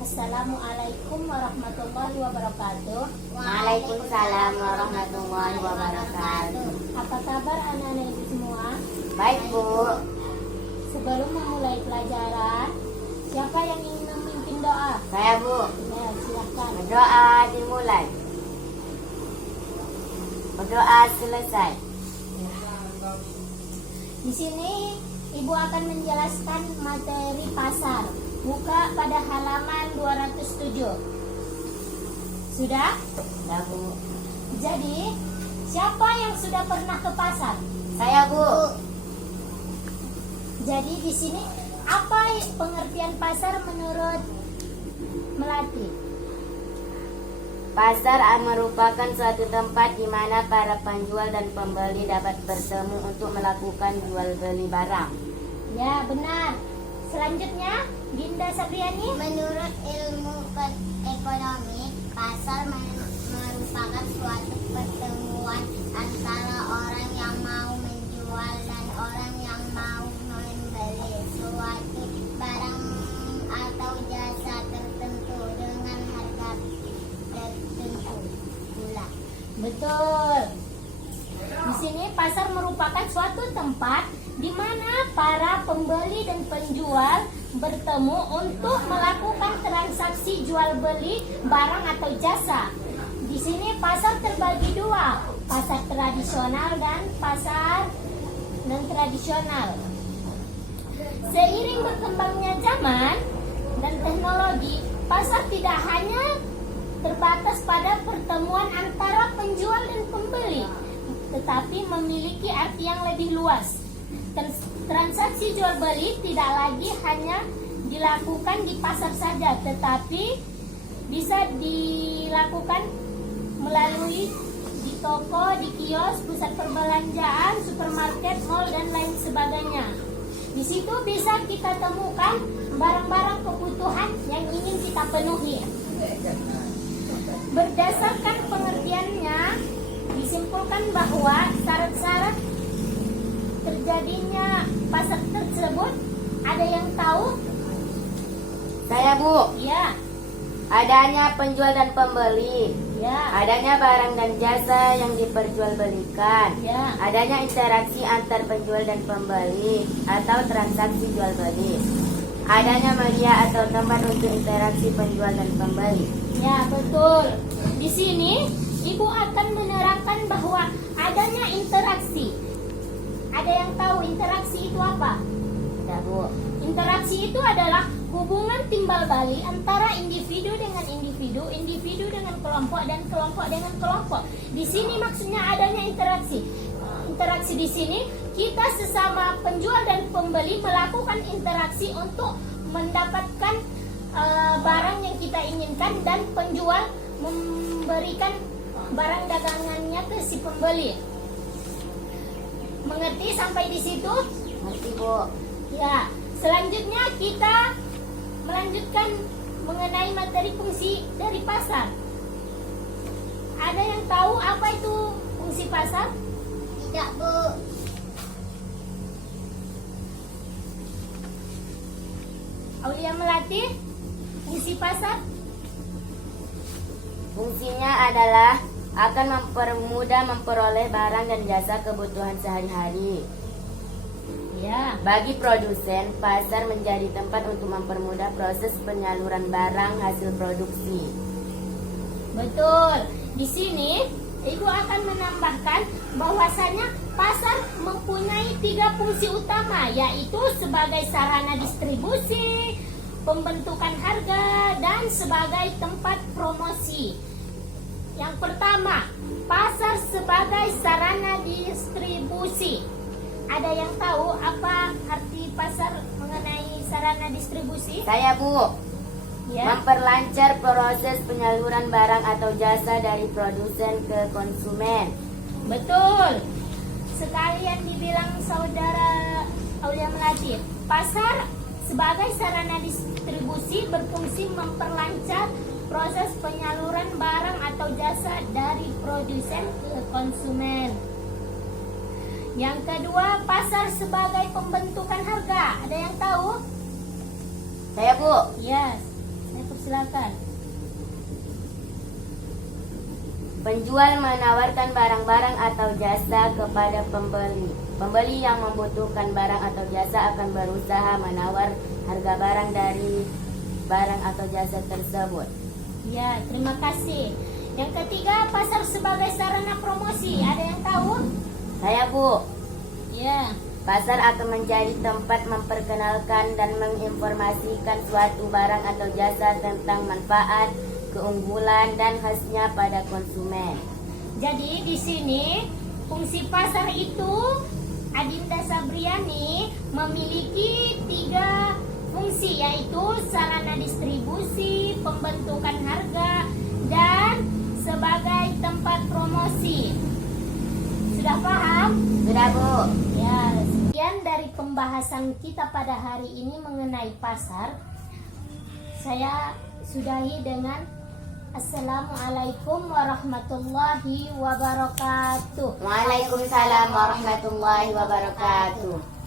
Assalamualaikum warahmatullahi wabarakatuh. Waalaikumsalam warahmatullahi wabarakatuh. Apa kabar anak-anak ibu semua? Baik, Bu. Sebelum memulai pelajaran, siapa yang ingin memimpin doa? Saya, Bu. Ya, silahkan. Berdoa dimulai. Berdoa selesai. Di sini ibu akan menjelaskan materi pasar. Buka pada halaman 207. Sudah? Ya, Bu. Jadi, siapa yang sudah pernah ke pasar? Saya, Bu. Jadi di sini apa pengertian pasar menurut Melati? Pasar merupakan suatu tempat di mana para penjual dan pembeli dapat bertemu untuk melakukan jual beli barang. Ya, benar. Selanjutnya, Dinda Sabriani. Menurut ilmu ekonomi, pasar merupakan suatu pertemuan antara orang yang mau menjual dan orang yang mau membeli suatu barang atau jasa tertentu dengan harga tertentu pula. Betul. Di sini pasar merupakan suatu tempat di mana para pembeli dan penjual bertemu untuk melakukan transaksi jual beli barang atau jasa. Di sini pasar terbagi dua, pasar tradisional dan pasar non tradisional. Seiring berkembangnya zaman dan teknologi, pasar tidak hanya terbatas pada pertemuan antara penjual dan pembeli, tetapi memiliki arti yang lebih luas. Transaksi jual beli tidak lagi hanya dilakukan di pasar saja, tetapi bisa dilakukan melalui di toko, di kios, pusat perbelanjaan, supermarket, mall dan lain sebagainya. Di situ bisa kita temukan barang-barang kebutuhan yang ingin kita penuhi. Berdasarkan pengertiannya, disimpulkan bahwa syarat-syarat terjadinya pasar tersebut, ada yang tahu? Saya, Bu. Ya, Adanya penjual dan pembeli. ya, Adanya barang dan jasa yang diperjualbelikan. ya. Adanya interaksi antar penjual dan pembeli atau transaksi jual beli. Adanya media atau tempat untuk interaksi penjual dan pembeli. Ya, betul. Di sini ibu akan menerangkan bahwa adanya interaksi. Ada yang tahu interaksi itu apa? Ya, Bu. Interaksi itu adalah hubungan timbal balik antara individu dengan individu, individu dengan kelompok, dan kelompok dengan kelompok. Di sini maksudnya adanya interaksi. Interaksi di sini kita sesama penjual dan pembeli melakukan interaksi untuk mendapatkan barang yang kita inginkan, dan penjual memberikan barang dagangannya ke si pembeli. Mengerti sampai di situ? Ngerti, Bu. Ya, selanjutnya kita melanjutkan mengenai materi fungsi dari pasar. Ada yang tahu apa itu fungsi pasar? Tidak, Bu. Aulia Melati, fungsi pasar? Fungsinya adalah akan mempermudah memperoleh barang dan jasa kebutuhan sehari-hari. Ya, Bagi produsen, pasar menjadi tempat untuk mempermudah proses penyaluran barang hasil produksi. betul. Di sini Ibu akan menambahkan bahwasanya pasar mempunyai 3 fungsi utama, yaitu sebagai sarana distribusi, pembentukan harga, dan sebagai tempat promosi. Yang pertama, pasar sebagai sarana distribusi. Ada yang tahu apa arti pasar mengenai sarana distribusi? Saya, Bu. Ya, Memperlancar proses penyaluran barang atau jasa dari produsen ke konsumen. betul. Sekalian dibilang saudara Aulia Melati, pasar sebagai sarana distribusi berfungsi memperlancar proses penyaluran barang atau jasa dari produsen ke konsumen. Yang kedua, pasar sebagai pembentukan harga. Ada yang tahu? Saya, Bu. Yes, saya silakan. Penjual menawarkan barang-barang atau jasa kepada pembeli. Pembeli yang membutuhkan barang atau jasa akan berusaha menawar harga barang dari barang atau jasa tersebut. Ya, terima kasih. Yang ketiga, pasar sebagai sarana promosi. Ada yang tahu? Saya, Bu. Ya. Pasar akan menjadi tempat memperkenalkan dan menginformasikan suatu barang atau jasa tentang manfaat, keunggulan, dan khasnya pada konsumen. Jadi di sini fungsi pasar itu Adinda Sabriani memiliki 3 fungsi, yaitu sarana distribusi, pembentukan harga, dan sebagai tempat promosi. Sudah paham? Sudah, Bu. Ya, sekian dari pembahasan kita pada hari ini mengenai pasar. Saya sudahi dengan Assalamualaikum warahmatullahi wabarakatuh. Waalaikumsalam warahmatullahi wabarakatuh.